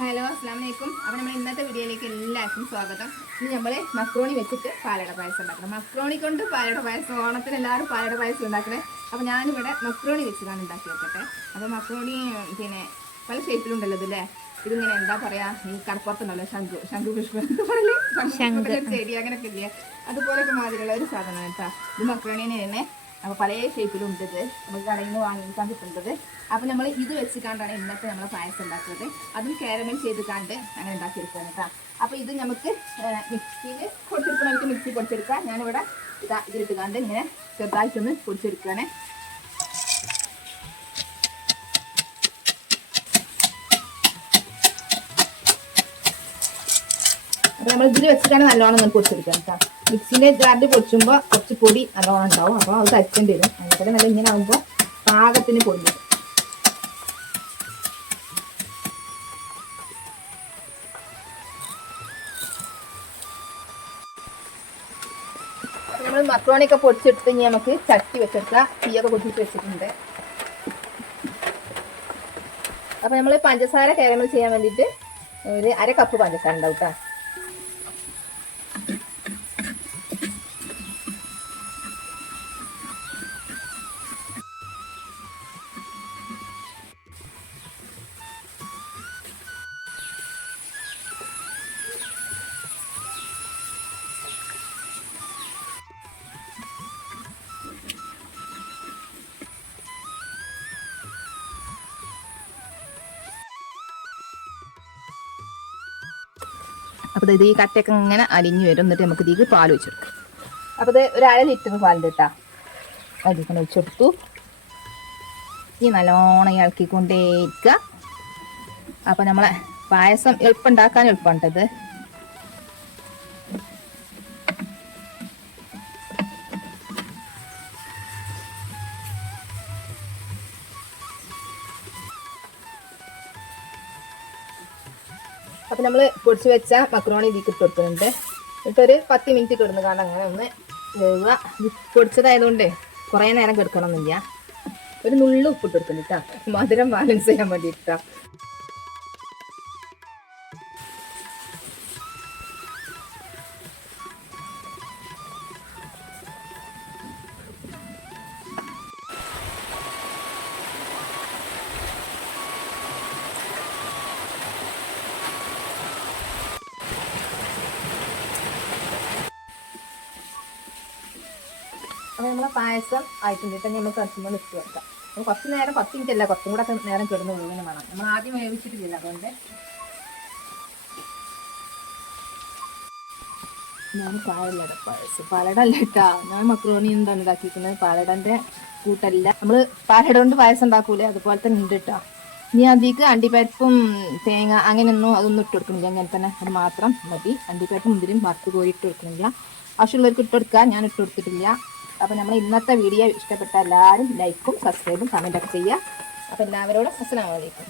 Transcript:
Hello അസ്സാം വലൈക്കും അപ്പോൾ നമ്മൾ ഇന്നത്തെ വീഡിയോയിലേക്ക് എല്ലാവർക്കും സ്വാഗതം. ഇനി നമ്മൾ മക്രോണി വെച്ചിട്ട് പാലട പായസം ഉണ്ടാക്കണം. മക്രോണി കൊണ്ട് പാലട പായസം ഓണത്തിന് എല്ലാവരും പാലട പായസം ഉണ്ടാക്കണേ. അപ്പോൾ ഞാനിവിടെ മക്രോണി വെച്ചിട്ടാണ് ഉണ്ടാക്കി വെക്കട്ടെ. അപ്പോൾ മക്രോണി പിന്നെ പല ഷേപ്പിലുണ്ടല്ലോ ഇതില്ലേ ഇതിങ്ങനെ എന്താ പറയാ ഈ കടപ്പുറത്തുണ്ടല്ലോ ശംഖു ശംഖു പുഷ്പം? ശംഖു. ചെടി അങ്ങനെയൊക്കെ ഇല്ലേ? അതുപോലൊക്കെ മാതിരിയുള്ള ഒരു സാധനമാണ് കേട്ടോ. ഇത് മക്രോണിനെ തന്നെ അപ്പോൾ പല ഷേപ്പിലുണ്ട് ഇത്. നമുക്ക് കടയിൽ നിന്ന് വാങ്ങിക്കാൻ കിട്ടുന്നത്. അപ്പോൾ നമ്മൾ ഇത് വെച്ചിക്കാണ്ടാണ് ഇന്നത്തെ നമ്മൾ പായസം ഉണ്ടാക്കുന്നത്. അതും കാരമൽ ചെയ്ത് കണ്ട് അങ്ങനെ ഉണ്ടാക്കിയെടുക്കുകയാണ് കേട്ടോ. അപ്പോൾ ഇത് നമുക്ക് മിക്സിയിൽ പൊടിച്ചെടുക്കണമെങ്കിൽ മിക്സി പൊടിച്ചെടുക്കാം. ഞാനിവിടെ ഇതാ ഇതിലിട്ടുകാണ്ട് ഇങ്ങനെ ചെറുതായിട്ടൊന്ന് പൊടിച്ചെടുക്കുകയാണ്. അപ്പോൾ നമ്മൾ ഇതിൽ വെച്ചിട്ടാണ് നല്ലോണം ഒന്ന് പൊടിച്ചെടുക്കാം കേട്ടോ. മിക്സിന്റെ ജാറിൽ പൊടിച്ചുമ്പോൾ കുറച്ച് പൊടി നല്ലോണം ഉണ്ടാവും. അപ്പോൾ അത് തരക്കേണ്ടി വരും. അതിനൊക്കെ നല്ല ഇങ്ങനെ ആകുമ്പോൾ പാകത്തിന് പൊടി വരും. നമ്മൾ മക്രോണിയൊക്കെ പൊടിച്ചെടുത്ത് ഇനി നമുക്ക് ചട്ടി വെച്ചെടുക്കാം. തീയൊക്കെ പൊടിച്ചിട്ട് വെച്ചിട്ടുണ്ട്. അപ്പോൾ നമ്മൾ പഞ്ചസാര കാരമൽ ചെയ്യാൻ വേണ്ടിയിട്ട് ഒരു അര കപ്പ് പഞ്ചസാര ഉണ്ടാവും കേട്ടോ. അപ്പോൾ ഇത് ഈ കട്ടയൊക്കെ ഇങ്ങനെ അലിഞ്ഞു വരും. എന്നിട്ട് നമുക്ക് ഇതിക്ക് പാൽ ഒഴിച്ചെടുക്കാം അപ്പോൾ ഇത് ഒരു അര ലിറ്റർ പാലിന്റെ ഇട്ടാ അതിലേക്ക് ഒഴിച്ചെടുത്തു ഈ നല്ലോണം ഇളക്കിക്കൊണ്ടേയിരിക്കുക. അപ്പോൾ നമ്മളെ പായസം എളുപ്പം ഉണ്ടാക്കാൻ എളുപ്പമുണ്ട് ഇത് അപ്പം നമ്മൾ പൊടിച്ച് വെച്ച മക്രോണി ഇതിലേക്ക് ഇട്ട് കൊടുക്കുന്നുണ്ട്. എന്നിട്ടൊരു പത്ത് മിനിറ്റ് കിടന്ന് കാരണം അങ്ങനെ ഒന്ന് വേവുക. പൊടിച്ചതായതുകൊണ്ട് കുറേ നേരം കിടക്കണമെന്നില്ല ഒരു നുള്ളു ഉപ്പിട്ട് കൊടുക്കുന്നു കേട്ടോ മധുരം ബാലൻസ് ചെയ്യാൻ വേണ്ടിയിട്ടാ. അപ്പോൾ നമ്മൾ പായസം ആയിട്ടുണ്ട്. തന്നെ നമ്മൾ കൂടെ ഇട്ട് കൊടുക്കാം അപ്പോൾ കുറച്ച് നേരം പത്ത് മിനിറ്റ് അല്ല കുറച്ചും കൂടെ നേരം കിടന്ന് പോകുന്നതിന് വേണം. നമ്മൾ ആദ്യം വേവിച്ചിട്ടില്ല അതുകൊണ്ട്. ഞാൻ പാലട പായസം. പാലട അല്ല കേട്ടാ. ഞാൻ മക്രോണി എന്താണ് ഉണ്ടാക്കിയിരിക്കുന്നത്? പാലടന്റെ കൂട്ടല്ല. നമ്മൾ പാലട കൊണ്ട് പായസം ഉണ്ടാക്കൂലേ? അതുപോലെ തന്നെ ഉണ്ട് കേട്ടോ. ഇനി അതിക്ക് അണ്ടിപ്പരിപ്പും തേങ്ങ അങ്ങനെയൊന്നും അതൊന്നും ഇട്ട് കൊടുക്കുന്നില്ല. അങ്ങനെ തന്നെ അത് മാത്രം മതി. അണ്ടിപ്പരിപ്പും മുന്തിരിയും വറുത്ത് കോരി ഇട്ട് കൊടുക്കുന്നില്ല. ആവശ്യമുള്ളവർക്ക് ഇട്ട് കൊടുക്കുക ഞാൻ ഇട്ട് കൊടുത്തിട്ടില്ല. അപ്പോൾ നമ്മൾ ഇന്നത്തെ വീഡിയോ ഇഷ്ടപ്പെട്ട എല്ലാവരും ലൈക്കും സബ്സ്ക്രൈബും കമന്റൊക്കെ ചെയ്യുക. അപ്പോൾ എല്ലാവരോടും അസ്സലാമു അലൈക്കും.